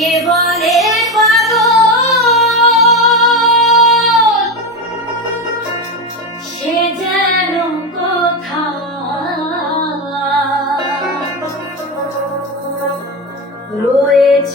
কে বলে সে যেন কোথা রয়েছ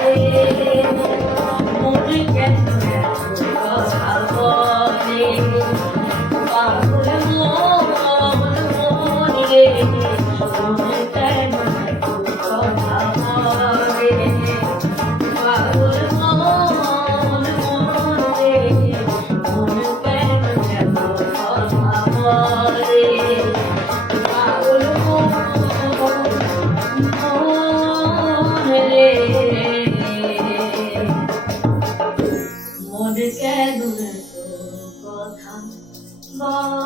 fall.